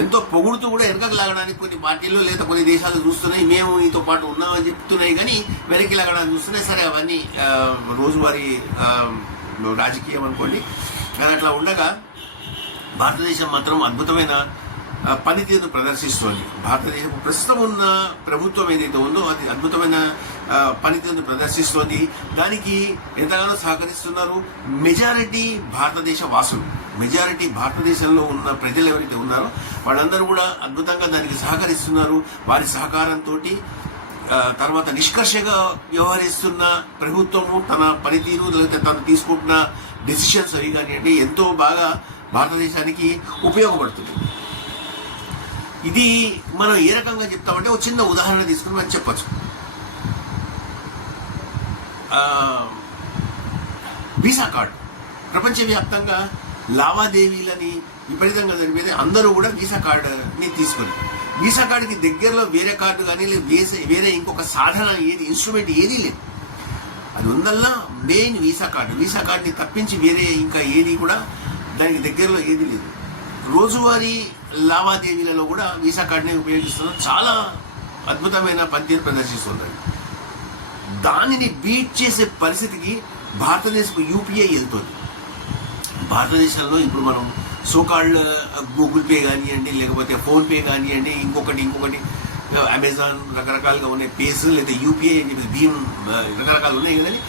ఎంతో పొగుడుతూ కూడా వెనకకు లాగడానికి కొన్ని పార్టీలు లేదా కొన్ని దేశాలు చూస్తున్నాయి, మేము నీతో పాటు ఉన్నామని చెప్తున్నాయి, కానీ వెనక్కి లాగడానికి చూస్తున్నాయి. సరే, అవన్నీ రోజువారీ రాజకీయం అనుకోండి. కానీ అట్లా ఉండగా భారతదేశం మాత్రం అద్భుతమైన పనితీరును ప్రదర్శిస్తోంది. భారతదేశం ప్రస్తుతం ఉన్న ప్రభుత్వం ఏదైతే ఉందో అది అద్భుతమైన పనితీరును ప్రదర్శిస్తోంది. దానికి ఎంతగానో సహకరిస్తున్నారు మెజారిటీ భారతదేశ వాసులు. మెజారిటీ భారతదేశంలో ఉన్న ప్రజలు ఎవరైతే ఉన్నారో వాళ్ళందరూ కూడా అద్భుతంగా దానికి సహకరిస్తున్నారు. వారి సహకారంతో తర్వాత నిష్కర్షగా వ్యవహరిస్తున్న ప్రభుత్వము తన పనితీరు లేకపోతే తను తీసుకుంటున్న డెసిషన్స్ అవి కానివ్వండి ఎంతో బాగా భారతదేశానికి ఉపయోగపడుతుంది. ఇది మనం ఏ రకంగా చెప్తామంటే ఒక చిన్న ఉదాహరణ తీసుకుని మనం చెప్పచ్చు. వీసా కార్డు ప్రపంచవ్యాప్తంగా లావాదేవీలని విపరీతంగా జరిపేది అందరూ కూడా వీసా కార్డుని తీసుకొని, వీసా కార్డుకి దగ్గరలో వేరే కార్డు కానీ వేరే ఇంకొక సాధన ఏది ఇన్స్ట్రుమెంట్ ఏదీ లేదు. అది ఉందల్లా మెయిన్ వీసా కార్డు. వీసా కార్డుని తప్పించి వేరే ఇంకా ఏది కూడా దానికి దగ్గరలో ఏది లేదు. రోజువారీ లావాదేవీలలో కూడా వీసా కార్డుని ఉపయోగిస్తున్నారు. చాలా అద్భుతమైన పనితీరు ప్రదర్శిస్తున్నారు. దానిని బీట్ చేసే పరిస్థితికి భారతదేశపు యూపీఐ వెళ్తుంది. భారతదేశంలో ఇప్పుడు మనం సోకాల్డ్ గూగుల్ పే కానివ్వండి, లేకపోతే ఫోన్పే కానివ్వండి, ఇంకొకటి అమెజాన్ రకరకాలుగా ఉన్నాయి పేస్, లేదా యూపీఐ అని చెప్పేసి భీమ్ రకరకాలు ఉన్నాయి కదండి.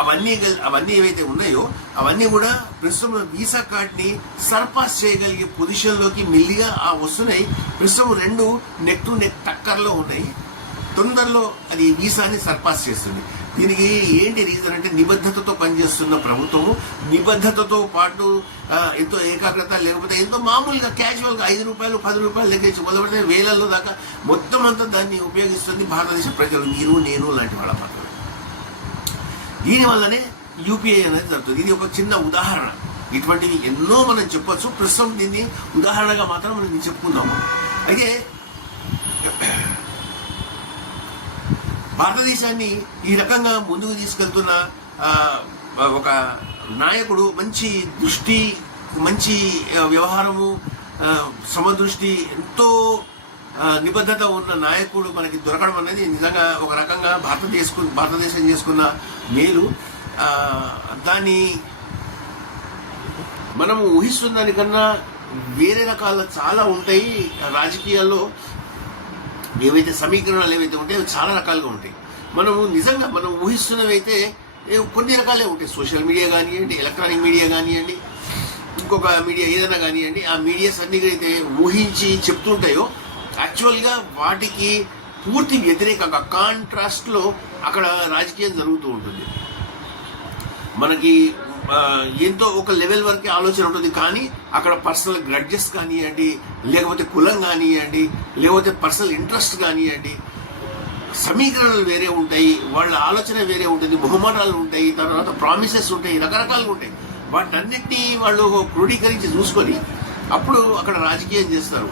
అవన్నీ ఏవైతే ఉన్నాయో అవన్నీ కూడా ప్రస్తుతం వీసా కార్డ్ని సర్పాస్ చేయగలిగే పొజిషన్లోకి మెల్లిగా వస్తున్నాయి. ప్రస్తుతం రెండు నెక్ టు నెక్ టక్కర్లో ఉన్నాయి. తొందరలో అది వీసాని సర్పాస్ చేస్తుంది. దీనికి ఏంటి రీజన్ అంటే నిబద్ధతతో పనిచేస్తున్న ప్రభుత్వము, నిబద్ధతతో పాటు ఎంతో ఏకాగ్రత, లేకపోతే ఎంతో మామూలుగా క్యాజువల్గా 5 రూపాయలు 10 రూపాయలు లెక్కించి మొదలుపెడితే వేలల్లో దాకా మొత్తం అంతా దాన్ని ఉపయోగిస్తుంది భారతదేశ ప్రజలు, మీరు నేను లాంటి వాళ్ళ మాత్రమే. దీనివల్లనే యూపీఐ అనేది జరుగుతుంది. ఇది ఒక చిన్న ఉదాహరణ. ఇటువంటివి ఎన్నో మనం చెప్పొచ్చు. ప్రస్తుతం దీన్ని ఉదాహరణగా మాత్రం మనం చెప్పుకుందాము. అయితే భారతదేశాన్ని ఈ రకంగా ముందుకు తీసుకెళ్తున్న ఒక నాయకుడు, మంచి దృష్టి, మంచి వ్యవహారము, సమదృష్టి, ఎంతో నిబద్ధత ఉన్న నాయకుడు మనకి దొరకడం అనేది నిజంగా ఒక రకంగా భారతదేశం చేసుకున్న మేలు. దాన్ని మనము ఊహిస్తున్న దానికన్నా వేరే రకాల చాలా ఉంటాయి. రాజకీయాల్లో ఏవైతే సమీకరణాలు ఏవైతే ఉంటాయో అవి చాలా రకాలుగా ఉంటాయి. మనం ఊహిస్తున్నవి అయితే కొన్ని రకాలే ఉంటాయి. సోషల్ మీడియా కానివ్వండి, ఎలక్ట్రానిక్ మీడియా కానివ్వండి, ఇంకొక మీడియా ఏదైనా కానివ్వండి, ఆ మీడియాస్ అన్ని అయితే ఊహించి చెప్తుంటాయో యాక్చువల్గా వాటికి పూర్తి వ్యతిరేకంగా కాంట్రాస్ట్లో అక్కడ రాజకీయం జరుగుతూ ఉంటుంది. మనకి ఎంతో ఒక లెవెల్ వరకే ఆలోచన ఉంటుంది, కానీ అక్కడ పర్సనల్ గ్రడ్జెస్ కానివ్వండి, లేకపోతే కులం కానివ్వండి, లేకపోతే పర్సనల్ ఇంట్రెస్ట్ కానివ్వండి, సమీకరణలు వేరే ఉంటాయి, వాళ్ళ ఆలోచన వేరే ఉంటుంది, బహుమానాలు ఉంటాయి, తర్వాత ప్రామిసెస్ ఉంటాయి, రకరకాలుగా ఉంటాయి. వాటన్నిటినీ వాళ్ళు క్రోడీకరించి చూసుకొని అప్పుడు అక్కడ రాజకీయం చేస్తారు.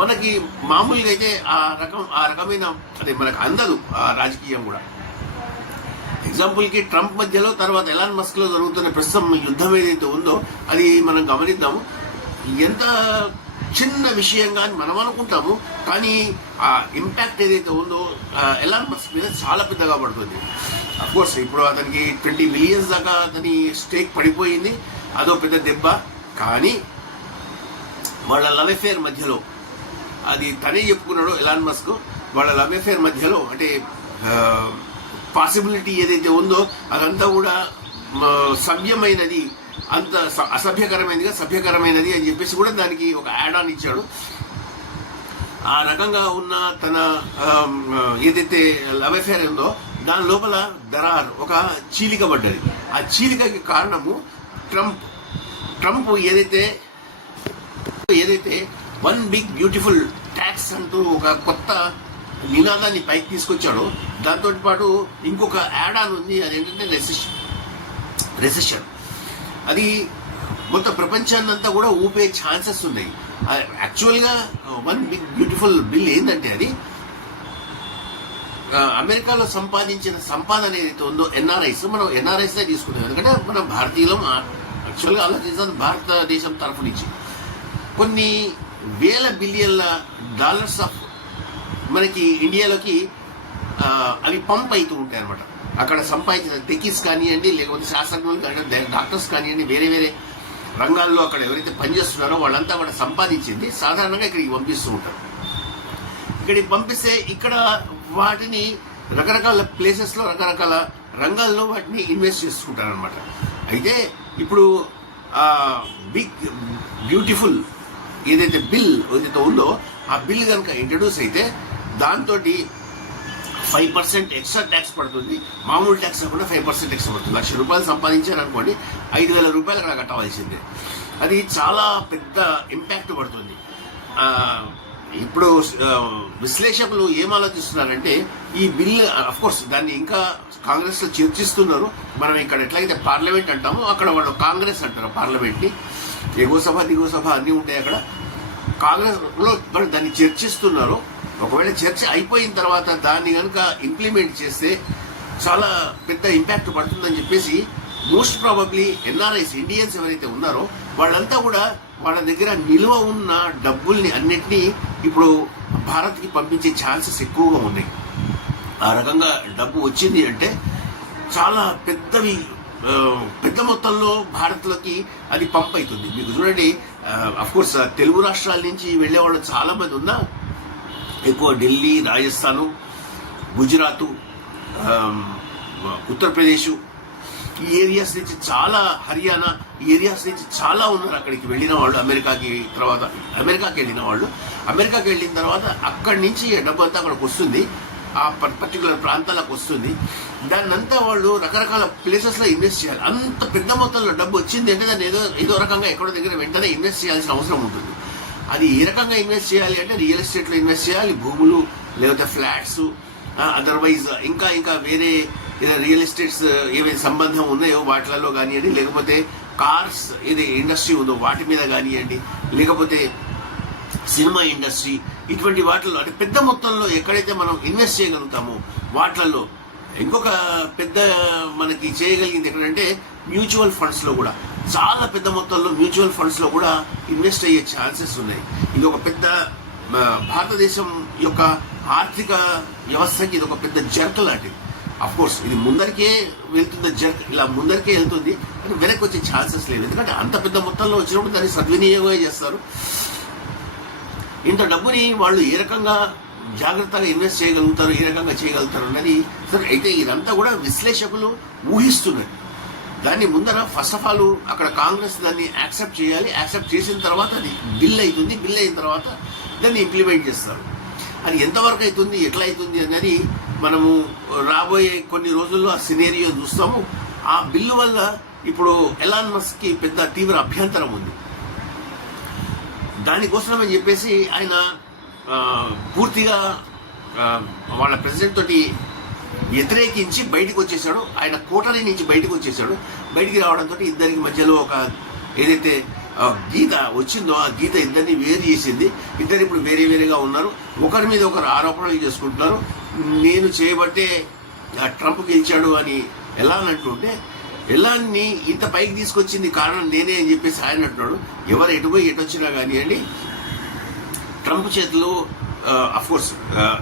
మనకి మామూలుగా అయితే ఆ రకమైన అదే మనకు అందదు ఆ రాజకీయం కూడా. ఎగ్జాంపుల్కి ట్రంప్ మధ్యలో, తర్వాత ఎలాన్ మస్క్లో జరుగుతున్న ప్రస్తుతం యుద్ధం ఏదైతే ఉందో అది మనం గమనిద్దాము. ఎంత చిన్న విషయంగా అని మనం అనుకుంటాము, కానీ ఆ ఇంపాక్ట్ ఏదైతే ఉందో ఎలాన్ మస్క్ మీద చాలా పెద్దగా పడుతుంది. అఫ్కోర్స్ ఇప్పుడు అతనికి 20 బిలియన్స్ దాకా అతని స్టేక్ పడిపోయింది, అదో పెద్ద దెబ్బ. కానీ వాళ్ళ లవ్ అఫేర్ మధ్యలో, అది తనే చెప్పుకున్నాడు ఎలాన్ మస్క్, వాళ్ళ లవ్ అఫేర్ మధ్యలో అంటే పాసిబిలిటీ ఏదైతే ఉందో అదంతా కూడా సభ్యమైనది, అంత అసభ్యకరమైనదిగా సభ్యకరమైనది అని చెప్పేసి కూడా దానికి ఒక యాడ్ ఆన్ ఇచ్చాడు. ఆ రకంగా ఉన్న తన ఏదైతే లవ్ అఫేర్ ఉందో దాని లోపల దరార్ ఒక చీలిక పడ్డది. ఆ చీలికకి కారణము ట్రంప్ ఏదైతే వన్ బిగ్ బ్యూటిఫుల్ ట్యాక్స్ అంటూ ఒక కొత్త నినాదాన్ని పైకి తీసుకొచ్చాడు. దాంతో పాటు ఇంకొక యాడ్ ఆన్ ఉంది, అదేంటంటే రెసెషన్. అది మొత్తం ప్రపంచాన్ని అంతా కూడా ఊపే ఛాన్సెస్ ఉన్నాయి. యాక్చువల్గా వన్ బిగ్ బ్యూటిఫుల్ బిల్ ఏంటంటే అది అమెరికాలో సంపాదించిన సంపాదన ఏదైతే ఉందో ఎన్ఆర్ఐస్, మనం ఎన్ఆర్ఐస్నే తీసుకున్నాం. ఎందుకంటే మనం భారతీయులం. యాక్చువల్గా ఆలోచించాలి భారతదేశం తరఫు నుంచి కొన్ని వేల బిలియన్ల డాలర్స్ ఆఫ్ మనకి ఇండియాలోకి అవి పంప్ అవుతూ ఉంటాయి అనమాట. అక్కడ సంపాదించిన టెకీస్ కానివ్వండి, లేకపోతే శాస్త్రజ్ఞులు కానివ్వండి, డాక్టర్స్ కానివ్వండి, వేరే వేరే రంగాల్లో అక్కడ ఎవరైతే పనిచేస్తున్నారో వాళ్ళంతా కూడా సంపాదించింది సాధారణంగా ఇక్కడికి పంపిస్తూ ఉంటారు. ఇక్కడికి పంపిస్తే ఇక్కడ వాటిని రకరకాల ప్లేసెస్లో రకరకాల రంగాల్లో వాటిని ఇన్వెస్ట్ చేసుకుంటారు అనమాట. అయితే ఇప్పుడు బిగ్ బ్యూటిఫుల్ ఏదైతే బిల్ ఏదైతే ఉందో ఆ బిల్ కనుక ఇంట్రడ్యూస్ అయితే దాంతో 5% ఎక్స్ట్రా ట్యాక్స్ పడుతుంది. మామూలు ట్యాక్స్ కాకుండా 5% ఎక్స్ట్రా పడుతుంది. ₹1,00,000 సంపాదించారనుకోండి, ₹5,000 అక్కడ కట్టవలసిందే. అది చాలా పెద్ద ఇంపాక్ట్ పడుతుంది. ఇప్పుడు విశ్లేషకులు ఏం ఆలోచిస్తున్నారంటే ఈ బిల్ అఫ్కోర్స్ దాన్ని ఇంకా కాంగ్రెస్ లో చర్చిస్తున్నారు. మనం ఇక్కడ ఎట్లయితే పార్లమెంట్ అంటామో అక్కడ వాళ్ళు కాంగ్రెస్ అంటారు. పార్లమెంట్ ని ఎగువ సభ దిగువ సభ అన్నీ ఉంటాయి. అక్కడ కాంగ్రెస్ లో దాన్ని చర్చిస్తున్నారు. ఒకవేళ చర్చ అయిపోయిన తర్వాత దాన్ని కనుక ఇంప్లిమెంట్ చేస్తే చాలా పెద్ద ఇంపాక్ట్ పడుతుందని చెప్పేసి మోస్ట్ ప్రాబబ్లీ ఎన్ఆర్ఐస్ ఇండియన్స్ ఎవరైతే ఉన్నారో వాళ్ళంతా కూడా వాళ్ళ దగ్గర నిల్వ ఉన్న డబ్బుల్ని అన్నిటినీ ఇప్పుడు భారత్కి పంపించే ఛాన్సెస్ ఎక్కువగా ఉన్నాయి. ఆ రకంగా డబ్బు వచ్చింది అంటే చాలా పెద్ద మొత్తంలో భారత్లోకి అది పంప్ అవుతుంది. మీకు చూడండి, అఫ్కోర్స్ తెలుగు రాష్ట్రాల నుంచి వెళ్ళే వాళ్ళు చాలా మంది ఉన్నా ఎక్కువ ఢిల్లీ, రాజస్థాను, గుజరాత్, ఉత్తరప్రదేశ్ ఈ ఏరియాస్ నుంచి చాలా, హర్యానా ఈ ఏరియాస్ నుంచి చాలా ఉన్నారు అక్కడికి వెళ్ళిన వాళ్ళు. అమెరికాకి వెళ్ళిన వాళ్ళు అమెరికాకి వెళ్ళిన తర్వాత అక్కడి నుంచి డబ్బు అంతా అక్కడికి వస్తుంది, ఆ పర్టికులర్ ప్రాంతాలకు వస్తుంది. దాన్నంతా వాళ్ళు రకరకాల ప్లేసెస్లో ఇన్వెస్ట్ చేయాలి. అంత పెద్ద మొత్తంలో డబ్బు వచ్చింది అంటే దాన్ని ఏదో రకంగా ఎక్కడో దగ్గర వెంటనే ఇన్వెస్ట్ చేయాల్సిన అవసరం ఉంటుంది. అది ఏ రకంగా ఇన్వెస్ట్ చేయాలి అంటే రియల్ ఎస్టేట్లో ఇన్వెస్ట్ చేయాలి, భూములు లేకపోతే ఫ్లాట్స్, అదర్వైజ్ ఇంకా వేరే రియల్ ఎస్టేట్స్ ఏవైతే సంబంధం ఉన్నాయో వాటిలలో కానివ్వండి, లేకపోతే కార్స్ ఏది ఇండస్ట్రీ ఉందో వాటి మీద కానివ్వండి, లేకపోతే సినిమా ఇండస్ట్రీ, ఇటువంటి వాటిల్లో అంటే పెద్ద మొత్తంలో ఎక్కడైతే మనం ఇన్వెస్ట్ చేయగలుగుతామో వాటిల్లో. ఇంకొక పెద్ద మనకి చేయగలిగింది ఎక్కడంటే మ్యూచువల్ ఫండ్స్లో కూడా చాలా పెద్ద మొత్తంలో మ్యూచువల్ ఫండ్స్లో కూడా ఇన్వెస్ట్ అయ్యే ఛాన్సెస్ ఉన్నాయి. ఇది ఒక పెద్ద భారతదేశం యొక్క ఆర్థిక వ్యవస్థకి ఇది ఒక పెద్ద జర్క్ లాంటిది. అఫ్కోర్స్ ఇది ముందరికే వెళ్తుంది, జర్క్ ఇలా ముందరికే వెళ్తుంది, కానీ వెనక్కి వచ్చే ఛాన్సెస్ లేవు. ఎందుకంటే అంత పెద్ద మొత్తంలో వచ్చినప్పుడు దాన్ని సద్వినియోగమే చేస్తారు. ఇంత డబ్బుని వాళ్ళు ఏ రకంగా జాగ్రత్తగా ఇన్వెస్ట్ చేయగలుగుతారు, ఏ రకంగా చేయగలుగుతారు అన్నది సరే. అయితే ఇదంతా కూడా విశ్లేషకులు ఊహిస్తున్నారు. దాన్ని ముందర ఫస్ట్ ఆఫ్ ఆల్ అక్కడ కాంగ్రెస్ దాన్ని యాక్సెప్ట్ చేయాలి. యాక్సెప్ట్ చేసిన తర్వాత అది బిల్ అవుతుంది. బిల్ అయిన తర్వాత దాన్ని ఇంప్లిమెంట్ చేస్తారు. అది ఎంతవరకు అవుతుంది, ఎట్లా అవుతుంది అనేది మనము రాబోయే కొన్ని రోజుల్లో ఆ సినేరియో చూస్తాము. ఆ బిల్లు వల్ల ఇప్పుడు ఎలాన్ మస్క్కి పెద్ద తీవ్ర అభ్యంతరం ఉంది. దానికోసం అని చెప్పేసి ఆయన పూర్తిగా వాళ్ళ ప్రెసిడెంట్ తోటి వ్యతిరేకించి బయటకు వచ్చేసాడు. ఆయన కోటరీ నుంచి బయటకు వచ్చేసాడు. బయటికి రావడంతో ఇద్దరికి మధ్యలో ఒక ఏదైతే గీత వచ్చిందో ఆ గీత ఇద్దరిని వేరు చేసింది. ఇద్దరు ఇప్పుడు వేరేగా ఉన్నారు. ఒకరి మీద ఒకరు ఆరోపణలు చేసుకుంటున్నారు. నేను చేయబట్టే ట్రంప్ గెలిచాడు అని ఎలా అంటుంటే, ఎలాన్ని ఇంత పైకి తీసుకొచ్చింది కారణం నేనే అని చెప్పేసి ఆయన అంటున్నాడు. ఎవరు ఎటుపోయి ఎటొచ్చినా కానివ్వండి, ట్రంప్ చేతిలో అఫ్కోర్స్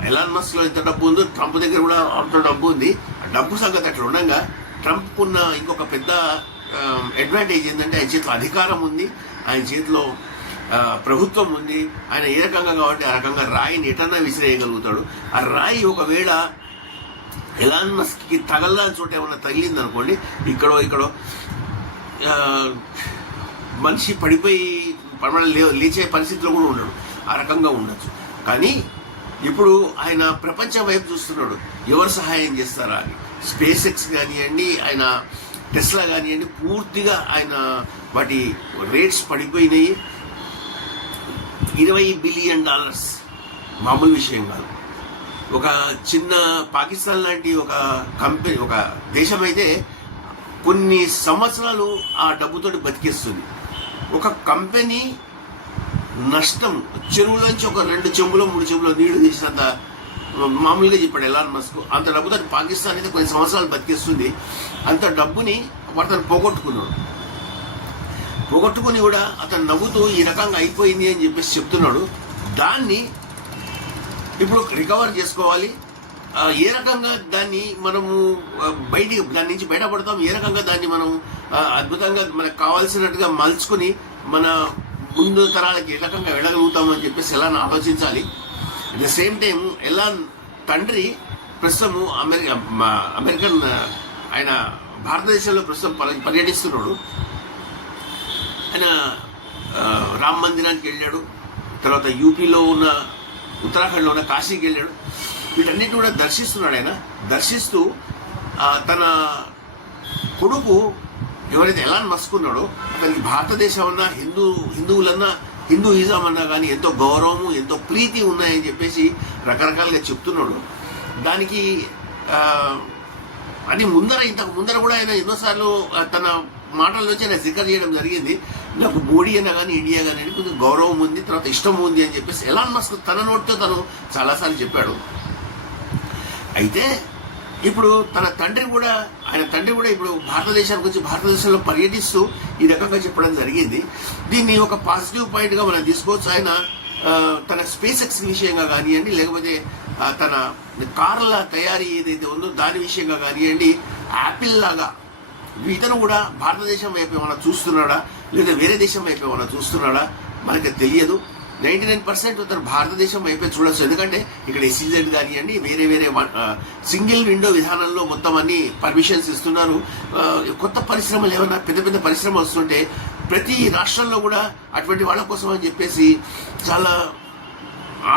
ఎలాన్ మస్క్ లో ఎంత డబ్బు ఉందో ట్రంప్ దగ్గర కూడా అంత డబ్బు ఉంది. డబ్బు సంగతి అట్లా ఉండగా ట్రంప్ ఉన్న ఇంకొక పెద్ద అడ్వాంటేజ్ ఏంటంటే ఆయన చేతిలో అధికారం ఉంది, ఆయన చేతిలో ప్రభుత్వం ఉంది. ఆయన ఏ రకంగా కాబట్టి ఆ రకంగా రాయిని ఎటన్నా విసిరేయగలుగుతాడు. ఆ రాయి ఒకవేళ ఎలాన్ మస్క్కి తగలని చోట ఏమన్నా తగిలింది అనుకోండి, ఇక్కడో మనిషి పడిపోయి లేచే పరిస్థితిలో కూడా ఉండడు. ఆ రకంగా ఉండొచ్చు. కానీ ఇప్పుడు ఆయన ప్రపంచం వైపు చూస్తున్నాడు, ఎవరు సహాయం చేస్తారా అని. స్పేస్ ఎక్స్ కానివ్వండి, ఆయన టెస్లా కానివ్వండి, పూర్తిగా ఆయన వాటి రేట్స్ పడిపోయినాయి. $20 బిలియన్ మామూలు విషయం కాదు. ఒక చిన్న పాకిస్తాన్ లాంటి ఒక కంపెనీ, ఒక దేశం అయితే కొన్ని సంవత్సరాలు ఆ డబ్బుతోటి బతికేస్తుంది. ఒక కంపెనీ నష్టం చెరువులోంచి ఒక 2 చెంబులో 3 చెంబులో నీళ్లు తీసినంత మామూలుగా చెప్పాడు ఎలాన్ మస్క్. అంత డబ్బుతో పాకిస్తాన్ అయితే కొన్ని సంవత్సరాలు బతికేస్తుంది. అంత డబ్బుని అతను పోగొట్టుకున్నాడు. పోగొట్టుకుని కూడా అతను నవ్వుతూ ఈ రకంగా అయిపోయింది అని చెప్పేసి చెప్తున్నాడు. దాన్ని ఇప్పుడు రికవర్ చేసుకోవాలి. ఏ రకంగా దాన్ని మనము దాని నుంచి బయటపడతాం, ఏ రకంగా దాన్ని మనం అద్భుతంగా మనకు కావాల్సినట్టుగా మలుచుకుని మన ముందు తరాలకి ఏ రకంగా వెళ్ళగలుగుతాం అని చెప్పేసి ఎలా ఆలోచించాలి. అట్ ద సేమ్ టైం ఎలా తండ్రి ప్రస్తుతము అమెరికన్ ఆయన భారతదేశంలో ప్రస్తుతం పర్యటిస్తున్నాడు. ఆయన రామ్ మందిరానికి వెళ్ళాడు, తర్వాత యూపీలో ఉన్న ఉత్తరాఖండ్లో ఉన్న కాశీకి వెళ్ళాడు. వీటన్నిటిని కూడా దర్శిస్తున్నాడు. ఆయన దర్శిస్తూ తన కొడుకు ఎవరైతే ఎలాన్ మస్క్ ఉన్నాడో అతనికి భారతదేశం అన్నా హిందువులన్నా హిందూయిజం అన్నా కానీ ఎంతో గౌరవము ఎంతో ప్రీతి ఉన్నాయని చెప్పేసి రకరకాలుగా చెప్తున్నాడు. దానికి అని ఇంతకు ముందర కూడా ఆయన ఎన్నోసార్లు తన మాటల్లోంచి ఆయన జికర్ చేయడం జరిగింది. నాకు మోడీ అయినా కానీ ఇండియా కానీ కొంచెం గౌరవం ఉంది, తర్వాత ఇష్టం ఉంది అని చెప్పేసి ఎలాన్ మస్క్ తన నోటితో తను చాలాసార్లు చెప్పాడు. అయితే ఇప్పుడు ఆయన తండ్రి కూడా ఇప్పుడు భారతదేశానికి వచ్చి భారతదేశంలో పర్యటిస్తూ ఈ రకంగా చెప్పడం జరిగింది. దీన్ని ఒక పాజిటివ్ పాయింట్గా మనం తీసుకోవచ్చు. ఆయన తన స్పేస్ ఎక్స్ విషయంగా కానివ్వండి, లేకపోతే తన కార్ల తయారీ ఏదైతే ఉందో దాని విషయంగా కానివ్వండి, యాపిల్ లాగా ఇతను కూడా భారతదేశం వైపు ఏమైనా చూస్తున్నాడా లేదా వేరే దేశం వైపు ఏమైనా చూస్తున్నాడా మనకి తెలియదు. 99% అతను భారతదేశం వైపే చూడొచ్చు. ఎందుకంటే ఇక్కడ ఎస్ఈజెడ్ కానివ్వండి, వేరే సింగిల్ విండో విధానంలో మొత్తం అన్ని పర్మిషన్స్ ఇస్తున్నారు. కొత్త పరిశ్రమలు ఏమైనా పెద్ద పరిశ్రమలు వస్తుంటే ప్రతి రాష్ట్రంలో కూడా అటువంటి వాళ్ళ కోసం అని చెప్పేసి చాలా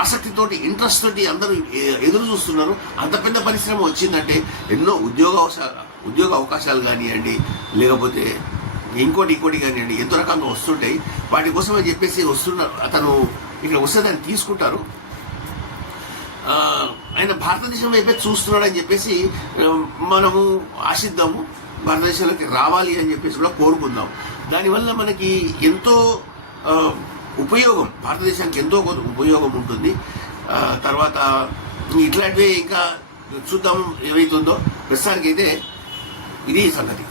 ఆసక్తితోటి ఇంట్రెస్ట్ తోటి అందరూ ఎదురు చూస్తున్నారు. అంత పెద్ద పరిశ్రమ వచ్చిందంటే ఎన్నో ఉద్యోగ అవకాశాలు కానివ్వండి, లేకపోతే ఇంకోటి కానివ్వండి, ఎంతో రకంగా వస్తుంటాయి. వాటి కోసం అని చెప్పేసి అతను ఇక్కడ వస్తే దాన్ని తీసుకుంటారు. ఆయన భారతదేశం వైపే చూస్తున్నాడని చెప్పేసి మనము ఆశిద్దాము. భారతదేశంలోకి రావాలి అని చెప్పేసి కూడా కోరుకుందాం. దానివల్ల మనకి ఎంతో ఉపయోగం, భారతదేశానికి ఎంతో ఉపయోగం ఉంటుంది. తర్వాత ఇట్లాంటివి ఇంకా చూద్దాం ఏమైతుందో. ప్రస్తుతానికైతే ఇది సంగతి.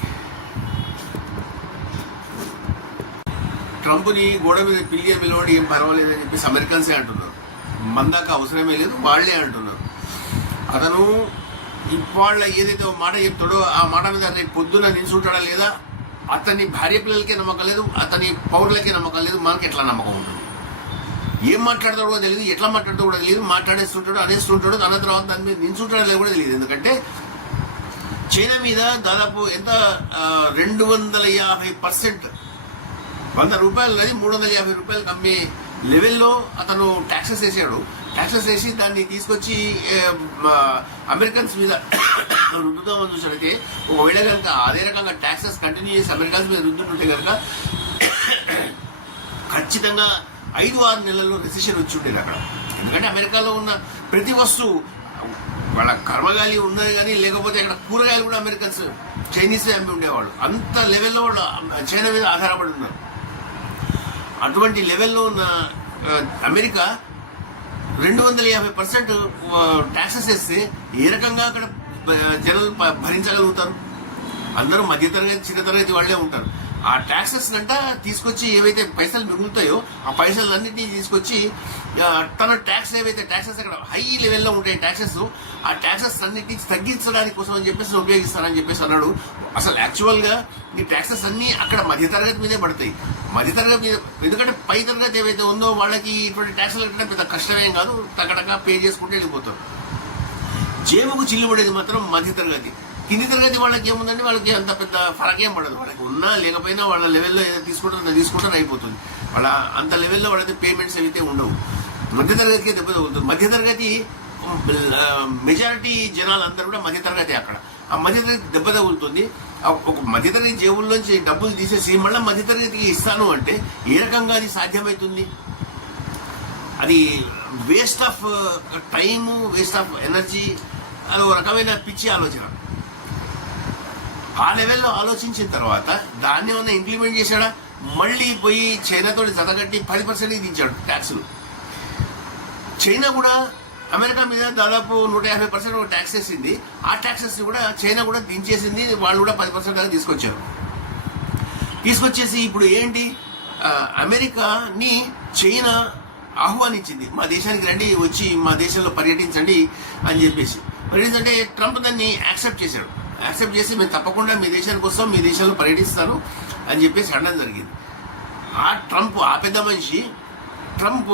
ట్రంప్ని గోడ మీద పిల్లిగా పిలవడం ఏం పర్వాలేదని చెప్పేసి అమెరికన్సే అంటున్నారు. మందాక అవసరమే లేదు, వాళ్లే అంటున్నారు. అతను ఇవాళ ఏదైతే మాట చెప్తాడో ఆ మాట మీద రేపు పొద్దున నిల్చుంటాడా లేదా, అతని భార్య పిల్లలకే నమ్మకం లేదు, అతని పౌరులకే నమ్మకం లేదు. మనకి ఎట్లా నమ్మకం ఉంటుంది? ఏం మాట్లాడతాడో కూడా తెలియదు, ఎట్లా మాట్లాడతాడో కూడా తెలియదు. మాట్లాడేస్తుంటాడు, అనేస్తుంటాడు, దాని తర్వాత దాని మీద నిల్చుంటాడో లేదు కూడా తెలియదు. ఎందుకంటే చైనా మీద దాదాపు ఎంత 250% 100 రూపాయలు అది 350 రూపాయలకు అమ్మే లెవెల్లో అతను ట్యాక్సెస్ వేసాడు. ట్యాక్సెస్ వేసి దాన్ని తీసుకొచ్చి అమెరికన్స్ మీద రుద్దుదామని చూసినట్లయితే, ఒకవేళ కనుక అదే రకంగా ట్యాక్సెస్ కంటిన్యూ చేసి అమెరికన్స్ మీద రుద్దుతుంటే కనుక ఖచ్చితంగా 5-6 నెలల్లో రెసిషన్ వచ్చి ఉండేది అక్కడ. ఎందుకంటే అమెరికాలో ఉన్న ప్రతి వస్తువు వాళ్ళ కర్మగాలి ఉన్నది కానీ, లేకపోతే అక్కడ కూరగాయలు కూడా అమెరికన్స్ చైనీస్ అమ్మి ఉండేవాళ్ళు. అంత లెవెల్లో వాళ్ళు చైనా మీద ఆధారపడి ఉన్నారు. అటువంటి లెవెల్లో ఉన్న అమెరికా 250% ట్యాక్సెస్ వేస్తే ఏ రకంగా అక్కడ జనాలు భరించగలుగుతారు? అందరూ మధ్యతరగతి చిన్న తరగతి వాళ్ళే ఉంటారు. ఆ ట్యాక్సెస్ అంట తీసుకొచ్చి ఏవైతే పైసలు మిగులుతాయో ఆ పైసలన్నింటినీ తీసుకొచ్చి తన ట్యాక్స్ ఏవైతే ట్యాక్సెస్ అక్కడ హై లెవెల్లో ఉంటాయి ట్యాక్సెస్, ఆ ట్యాక్సెస్ అన్నింటినీ తగ్గించడానికి కోసం అని చెప్పేసి ఉపయోగిస్తానని చెప్పేసి అన్నాడు. అసలు యాక్చువల్గా ఈ ట్యాక్సెస్ అన్నీ అక్కడ మధ్యతరగతి మీదే పడతాయి. మధ్యతరగతి మీద, ఎందుకంటే పై తరగతి ఏవైతే ఉందో వాళ్ళకి ఇటువంటి ట్యాక్సులు కట్టడం పెద్ద కష్టమేం కాదు, టకటగా పే చేసుకుంటే వెళ్ళిపోతారు. జేబుకు చిల్లుపడేది మాత్రం మధ్యతరగతి. కింది తరగతి వాళ్ళకి ఏముందండి, వాళ్ళకి అంత పెద్ద ఫరకేం పడదు. వాళ్ళకి ఉన్నా లేకపోయినా వాళ్ళ లెవెల్లో ఏదో తీసుకుంటారో అయిపోతుంది. వాళ్ళ అంత లెవెల్లో వాళ్ళకి పేమెంట్స్ ఏవైతే ఉండవు. మధ్యతరగతికి దెబ్బ తగులుతుంది. మధ్యతరగతి మెజారిటీ జనాలందరూ కూడా మధ్యతరగతి. అక్కడ ఆ మధ్యతరగతి దెబ్బ తగులుతుంది. ఒక మధ్యతరగతి జేబుల్లోంచి డబ్బులు తీసేసి మళ్ళీ మధ్యతరగతికి ఇస్తాను అంటే ఏ రకంగా అది సాధ్యమవుతుంది? అది waste of time, waste of energy. అది ఒక రకమైన పిచ్చి ఆలోచన. ఆ లెవెల్లో ఆలోచించిన తర్వాత దాన్ని ఏమైనా ఇంప్లిమెంట్ చేశాడా? మళ్ళీ పోయి చైనాతో జతగట్టి 10% దించాడు ట్యాక్సులు. చైనా కూడా అమెరికా మీద దాదాపు 150% ట్యాక్స్ వేసింది. ఆ ట్యాక్సెస్ని కూడా చైనా కూడా దించేసింది. వాళ్ళు కూడా 10% దాకా తీసుకొచ్చారు. తీసుకొచ్చేసి ఇప్పుడు ఏంటి, అమెరికాని చైనా ఆహ్వానించింది, మా దేశానికి రండి, వచ్చి మా దేశంలో పర్యటించండి అని చెప్పేసి. పర్యటించంటే ట్రంప్ దాన్ని యాక్సెప్ట్ చేశాడు. యాక్సెప్ట్ చేసి మేము తప్పకుండా మీ దేశానికి వస్తాం, మీ దేశంలో పర్యటిస్తాను అని చెప్పేసి అనడం జరిగింది. ఆ ట్రంప్, ఆ పెద్ద మనిషి ట్రంప్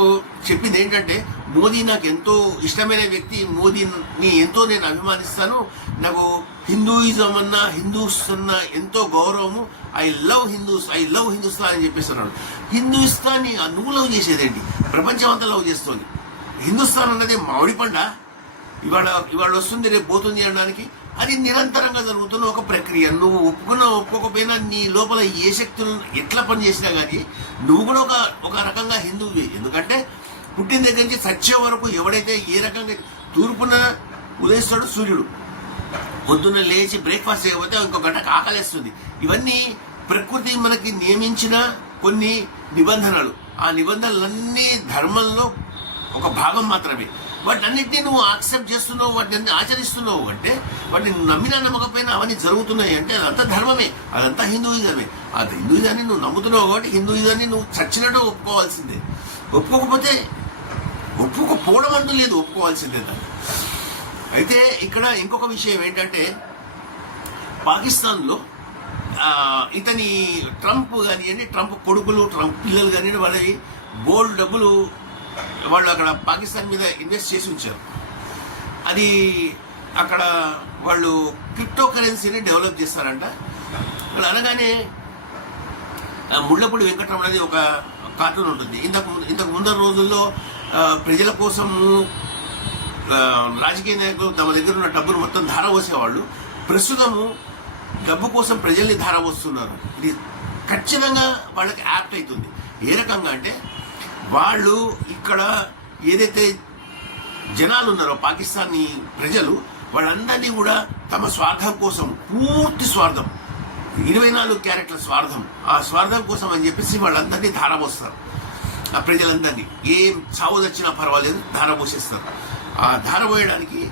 చెప్పింది ఏంటంటే, మోదీ నాకు ఎంతో ఇష్టమైన వ్యక్తి, మోదీని ఎంతో నేను అభిమానిస్తాను, నాకు హిందూయిజం అన్నా హిందూస్ అన్నా ఎంతో గౌరవము, ఐ లవ్ హిందూస్తాన్ అని చెప్పేస్తున్నాడు. హిందూస్తాన్ని నువ్వు లవ్ చేసేదేంటి, ప్రపంచం అంతా లవ్ చేస్తుంది. హిందూస్తాన్ అన్నది మామిడి పండ, ఇవాళ వస్తుంది రేపు పోతుంది అనడానికి. అది నిరంతరంగా జరుగుతున్న ఒక ప్రక్రియ. నువ్వు ఒప్పుకున్నా ఒప్పుకోకపోయినా నీ లోపల ఏ శక్తులు ఎట్లా పనిచేసినా కానీ నువ్వు కూడా ఒక రకంగా హిందువువే. ఎందుకంటే పుట్టిన దగ్గర నుంచి సత్యం వరకు ఎవడైతే ఏ రకంగా తూర్పున ఉదయిస్తాడో సూర్యుడు, పొద్దున్న లేచి బ్రేక్ఫాస్ట్ చేయకపోతే ఇంకో గంటకు ఆకలిస్తుంది. ఇవన్నీ ప్రకృతి మనకి నియమించిన కొన్ని నిబంధనలు. ఆ నిబంధనలన్నీ ధర్మంలో ఒక భాగం మాత్రమే. వాటిన్నింటినీ నువ్వు యాక్సెప్ట్ చేస్తున్నావు, వాటిని ఆచరిస్తున్నావు అంటే, వాటిని నమ్మినా నమ్మకపోయినా అవన్నీ జరుగుతున్నాయి అంటే అదంతా ధర్మమే, అదంతా హిందూయిజమే. ఆ హిందూయిజాన్ని నువ్వు నమ్ముతున్నావు కాబట్టి హిందూయిజాన్ని నువ్వు చచ్చినట్టు ఒప్పుకోవాల్సిందే. ఒప్పుకోకపోవడం అంటూ లేదు, ఒప్పుకోవాల్సిందే దాన్ని. అయితే ఇక్కడ ఇంకొక విషయం ఏంటంటే, పాకిస్తాన్లో ఇతని ట్రంప్ కానివ్వండి, ట్రంప్ కొడుకులు, ట్రంప్ పిల్లలు కానివ్వండి, వాళ్ళకి బోల్డ్ డబ్బులు వాళ్ళు అక్కడ పాకిస్తాన్ మీద ఇన్వెస్ట్ చేసి ఉంచారు. అది అక్కడ వాళ్ళు క్రిప్టో కరెన్సీని డెవలప్ చేస్తారంట. వాళ్ళు అనగానే ముళ్ళపూడి వెంకటరమణది ఒక కార్టూన్ ఉంటుంది. ఇంతకు ముందర రోజుల్లో ప్రజల కోసము రాజకీయ నాయకులు తమ దగ్గర ఉన్న డబ్బును మొత్తం ధారపోసేవాళ్ళు. ప్రస్తుతము డబ్బు కోసం ప్రజల్ని ధారపోస్తున్నారు. ఇది ఖచ్చితంగా వాళ్ళకి యాప్ట్ అవుతుంది. ఏ రకంగా అంటే, వాళ్ళు ఇక్కడ ఏదైతే జనాలు ఉన్నారో పాకిస్తానీ ప్రజలు, వాళ్ళందరినీ కూడా తమ స్వార్థం కోసం, పూర్తి స్వార్థం, 24 క్యారెట్ల స్వార్థం, ఆ స్వార్థం కోసం అని చెప్పేసి వాళ్ళందరినీ ధారపోస్తారు. ఆ ప్రజలందరినీ ఏం చావు వచ్చినా పర్వాలేదు ధారపోసేస్తారు. ఆ ధారపోయడానికి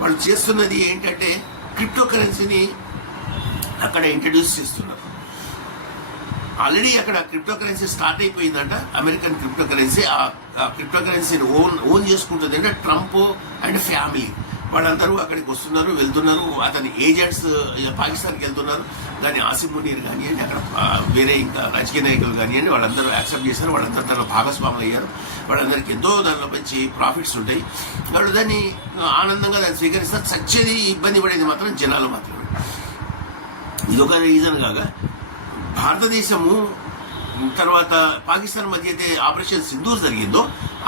వాళ్ళు చేస్తున్నది ఏంటంటే, క్రిప్టో కరెన్సీని అక్కడ ఇంట్రడ్యూస్ చేస్తున్నారు. ఆల్రెడీ అక్కడ క్రిప్టో కరెన్సీ స్టార్ట్ అయిపోయిందంట, అమెరికన్ క్రిప్టో కరెన్సీ. ఆ క్రిప్టో కరెన్సీని ఓన్ చేసుకుంటుంది అంటే ట్రంప్ అండ్ ఫ్యామిలీ. వాళ్ళందరూ అక్కడికి వస్తున్నారు, వెళ్తున్నారు. అతని ఏజెంట్స్ పాకిస్తాన్కి వెళ్తున్నారు. దాన్ని ఆసిఫ్ మునీర్ కానివ్వండి, అక్కడ వేరే ఇంకా రాజకీయ నాయకులు కానివ్వండి, వాళ్ళందరూ యాక్సెప్ట్ చేశారు. వాళ్ళందరూ దానిలో భాగస్వాములు అయ్యారు. వాళ్ళందరికీ ఎంతో దానిలో మంచి ప్రాఫిట్స్ ఉంటాయి. వాళ్ళు దాన్ని ఆనందంగా దాన్ని స్వీకరిస్తారు. చచ్చేది, ఇబ్బంది పడేది మాత్రం జనాలు మాత్రమే. ఇదొక రీజన్ కాగా, భారతదేశము తర్వాత పాకిస్తాన్ మధ్య అయితే ఆపరేషన్ సింధూర్ జరిగిందో,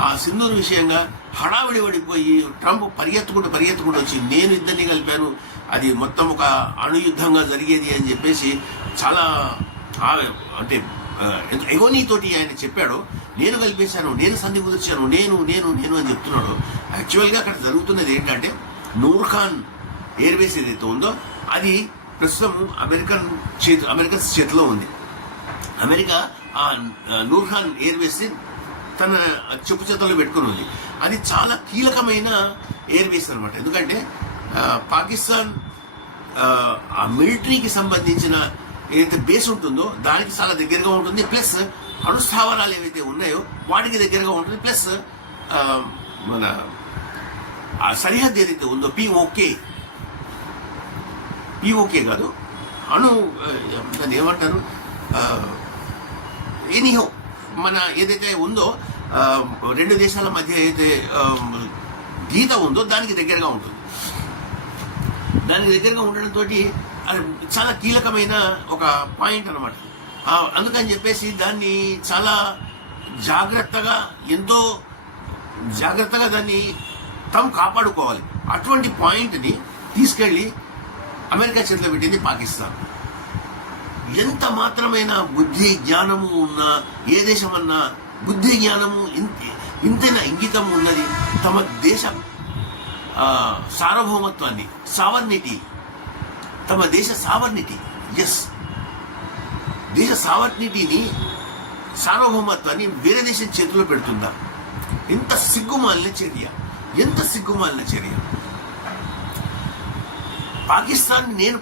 ఆ సింధూర్ విషయంగా హడావిడి పడిపోయి ట్రంప్ పరిగెత్తుకుంటూ వచ్చి, నేను ఇద్దరిని కలిపాను, అది మొత్తం ఒక అణుయుద్ధంగా జరిగేది అని చెప్పేసి చాలా అంటే ఎగోనీతోటి ఆయన చెప్పాడు. నేను కలిపేశాను, నేను సంధి కుదిర్చాను, నేను అని చెప్తున్నాడు. యాక్చువల్గా అక్కడ జరుగుతున్నది ఏంటంటే, నూర్ ఖాన్ ఎయిర్బేస్ ఏదైతే ఉందో అది ప్రస్తుతం అమెరికన్స్ చేతిలో ఉంది. అమెరికా ఆ నూర్ ఖాన్ ఎయిర్బేస్ తన చెప్పు చేతుల్లో పెట్టుకుని ఉంది. అది చాలా కీలకమైన ఎయిర్బేస్ అనమాట. ఎందుకంటే పాకిస్తాన్ ఆ మిలిటరీకి సంబంధించిన ఏదైతే బేస్ ఉంటుందో దానికి చాలా దగ్గరగా ఉంటుంది. ప్లస్ అణుస్థావరాలు ఏవైతే ఉన్నాయో వాటికి దగ్గరగా ఉంటుంది. ప్లస్ మన ఆ సరిహద్దు ఏదైతే ఉందో పిఓకే కాదు, దాన్ని ఏమంటారు, ఎనీహో మన ఏదైతే ఉందో రెండు దేశాల మధ్య ఏదైతే గీత ఉందో దానికి దగ్గరగా ఉంటుంది. దానికి దగ్గరగా ఉండడంతో అది చాలా కీలకమైన ఒక పాయింట్ అనమాట. అందుకని చెప్పేసి దాన్ని చాలా ఎంతో జాగ్రత్తగా దాన్ని తాము కాపాడుకోవాలి. అటువంటి పాయింట్ని తీసుకెళ్ళి అమెరికా చేతిలో పెట్టింది పాకిస్తాన్. ఎంత మాత్రమైన బుద్ధి జ్ఞానము ఉన్న ఏ దేశమన్నా బుద్ధి జ్ఞానము ఇంతైనా ఇంగితం ఉన్నది తమ దేశ సార్వభౌమత్వాన్ని, తమ దేశ సావర్నిటీ, దేశ సార్వభౌమత్వాన్ని వేరే దేశం చేతిలో పెడుతుందా? ఎంత సిగ్గుమాలిన చర్య.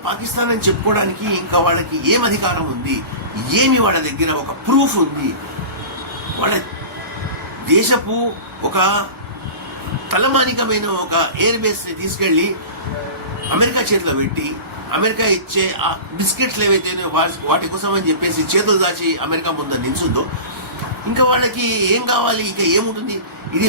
పాకిస్తాన్ అని చెప్పుకోవడానికి ఇంకా వాళ్ళకి ఏం అధికారం ఉంది? ఏమి వాళ్ళ దగ్గర ఒక ప్రూఫ్ ఉంది? వాళ్ళ దేశపు ఒక తలమానికమైన ఒక ఎయిర్ బేస్ని తీసుకెళ్ళి అమెరికా చేతిలో పెట్టి అమెరికా ఇచ్చే ఆ బిస్కెట్స్ ఏవైతే వాటి కోసం అని చెప్పేసి చేతులు దాచి అమెరికా ముందు నిల్చుందో, ఇంకా వాళ్ళకి ఏం కావాలి? ఇక ఏముంటుంది? ఇది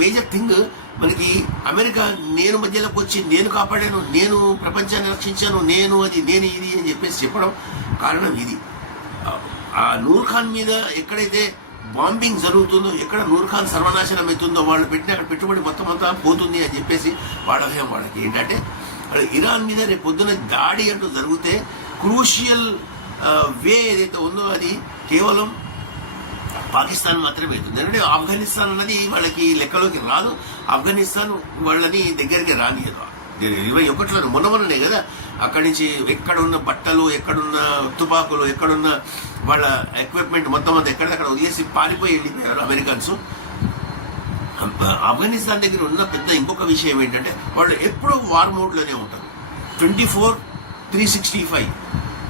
మేజర్ థింగ్ మనకి. అమెరికా నేను మధ్యలోకి వచ్చి నేను కాపాడాను, నేను ప్రపంచాన్ని రక్షించాను, నేను ఇది అని చెప్పేసి చెప్పడం కారణం ఇది. ఆ నూర్ ఖాన్ మీద ఎక్కడైతే బాంబింగ్ జరుగుతుందో, ఎక్కడ నూర్ ఖాన్ సర్వనాశనం అవుతుందో, వాళ్ళు పెట్టిన అక్కడ పెట్టుబడి మొత్తం అంతా పోతుంది అని చెప్పేసి వాళ్ళ భయం. వాళ్ళకి ఏంటంటే ఇరాన్ మీద రేపు పొద్దున దాడి అంటూ జరిగితే క్రూషియల్ వే ఏదైతే ఉందో అది కేవలం పాకిస్తాన్ మాత్రమే అవుతుంది. ఎందుకంటే ఆఫ్ఘనిస్తాన్ అన్నది వాళ్ళకి లెక్కలోకి రాదు. ఆఫ్ఘనిస్తాన్ వాళ్ళని దగ్గరికి రానియదు. 21లో మొన్ననే కదా అక్కడి నుంచి ఎక్కడున్న బట్టలు, ఎక్కడున్న తుపాకులు, ఎక్కడున్న వాళ్ళ ఎక్విప్మెంట్ మొత్తం అంతా ఎక్కడక్కడ వదిలేసి పారిపోయి వెళ్ళిపోయారు అమెరికన్స్. ఆఫ్ఘనిస్తాన్ దగ్గర ఉన్న పెద్ద ఇంకొక విషయం ఏంటంటే వాళ్ళు ఎప్పుడూ వార్ మోడ్లోనే ఉంటారు. 24/365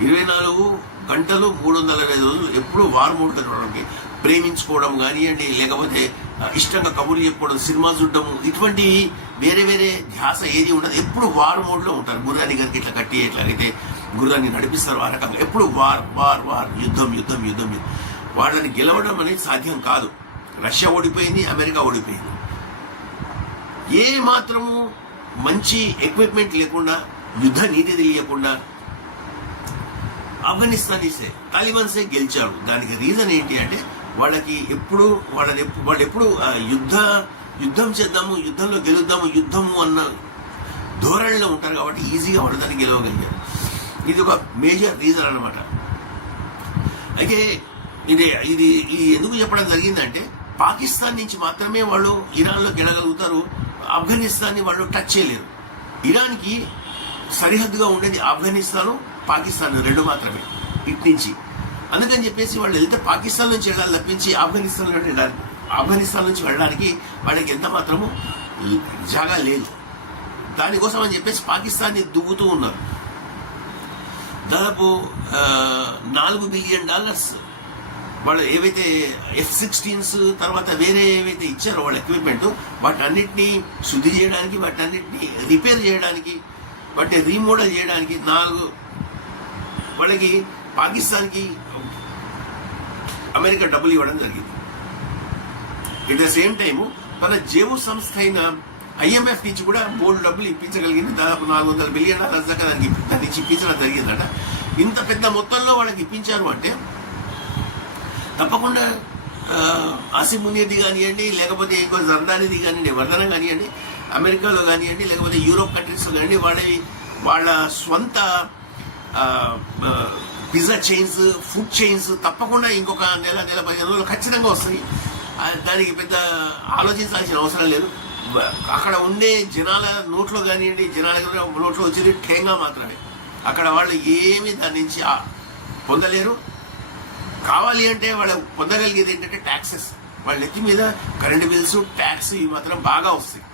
24 గంటలు 365 రోజులు ఎప్పుడూ వార్ మోడ్లో ఉండడానికి, ప్రేమించుకోవడం కానివ్వండి, లేకపోతే ఇష్టంగా కబుర్లు చెప్పుకోవడం, సినిమా చూడడం, ఇటువంటి వేరే వేరే ధ్యాస ఏది ఉండదు. ఎప్పుడు వార్ మోడ్లో ఉంటారు. గుర్రాన్ని కనుక ఇట్లా కట్టి ఎట్లాగైతే గుర్రాన్ని నడిపిస్తారు ఆ రకంగా ఎప్పుడు వార్ వార్ వార్, యుద్ధం యుద్ధం యుద్ధం. వాళ్ళని గెలవడం అనేది సాధ్యం కాదు. రష్యా ఓడిపోయింది, అమెరికా ఓడిపోయింది. ఏ మాత్రము మంచి ఎక్విప్మెంట్ లేకుండా, యుద్ధ నీతి తెలియకుండా ఆఫ్ఘనిస్తానీసే తాలిబాన్సే గెలిచారు. దానికి రీజన్ ఏంటి అంటే వాళ్ళకి ఎప్పుడు వాళ్ళు ఎప్పుడు యుద్ధం చేద్దాము, యుద్ధంలో గెలుద్దాము, యుద్ధము అన్న ధోరణిలో ఉంటారు. కాబట్టి ఈజీగా వాళ్ళు దాన్ని గెలవగలిగారు. ఇది ఒక మేజర్ రీజన్ అన్నమాట. అయితే ఇది ఎందుకు చెప్పడం జరిగిందంటే పాకిస్తాన్ నుంచి మాత్రమే వాళ్ళు ఇరాన్లో గెలగలుగుతారు. ఆఫ్ఘనిస్తాన్ని వాళ్ళు టచ్ చేయలేరు. ఇరాన్కి సరిహద్దుగా ఉండేది ఆఫ్ఘనిస్తాను, పాకిస్తాన్ రెండు మాత్రమే ఇటు నుంచి. అందుకని చెప్పేసి వాళ్ళు వెళ్తే పాకిస్తాన్ నుంచి వెళ్ళాలి తప్పించి ఆఫ్ఘనిస్తాన్ నుంచి వెళ్ళడానికి వాళ్ళకి ఎంత మాత్రము జాగా లేదు. దానికోసం అని చెప్పేసి పాకిస్తాన్ని దువ్వుతూ ఉన్నారు. దాదాపు $4 బిలియన్ వాళ్ళు ఏవైతే F-16s తర్వాత వేరే ఏవైతే ఇచ్చారో వాళ్ళ ఎక్విప్మెంట్, వాటన్నిటినీ శుద్ధి చేయడానికి, వాటన్నిటినీ రిపేర్ చేయడానికి, వాటిని రీమోడల్ చేయడానికి వాళ్ళకి పాకిస్తాన్కి అమెరికా డబ్బులు ఇవ్వడం జరిగింది. ఎట్ ద సేమ్ టైము తన జేబు సంస్థ అయిన IMF నుంచి కూడా బోర్డు డబ్బులు ఇప్పించగలిగింది. దాదాపు $400 బిలియన్ దాకా దాన్ని ఇప్పించడం జరిగిందట. ఇంత పెద్ద మొత్తంలో వాళ్ళకి ఇప్పించారు అంటే తప్పకుండా ఆసిమ్ మునీర్ది కానివ్వండి, లేకపోతే ఇంకో జర్దానిది కానివ్వండి, వర్ధనం కానివ్వండి, అమెరికాలో కానివ్వండి, లేకపోతే యూరోప్ కంట్రీస్లో కానివ్వండి, వాళ్ళ స్వంత పిజ్జా చైన్స్, ఫుడ్ చైన్స్ తప్పకుండా ఇంకొక నెల 15 రోజులు ఖచ్చితంగా వస్తాయి. దానికి పెద్ద ఆలోచించాల్సిన అవసరం లేదు. అక్కడ ఉండే జనాల నోట్లో కానివ్వండి, జనాల నోట్లో వచ్చేది ఠేంగా మాత్రమే. అక్కడ వాళ్ళు ఏమీ దాని నుంచి పొందలేరు. కావాలి అంటే వాళ్ళు పొందగలిగేది ఏంటంటే ట్యాక్సెస్. వాళ్ళ నెత్తి మీద కరెంటు బిల్స్, ట్యాక్స్ ఇవి మాత్రం బాగా వస్తాయి.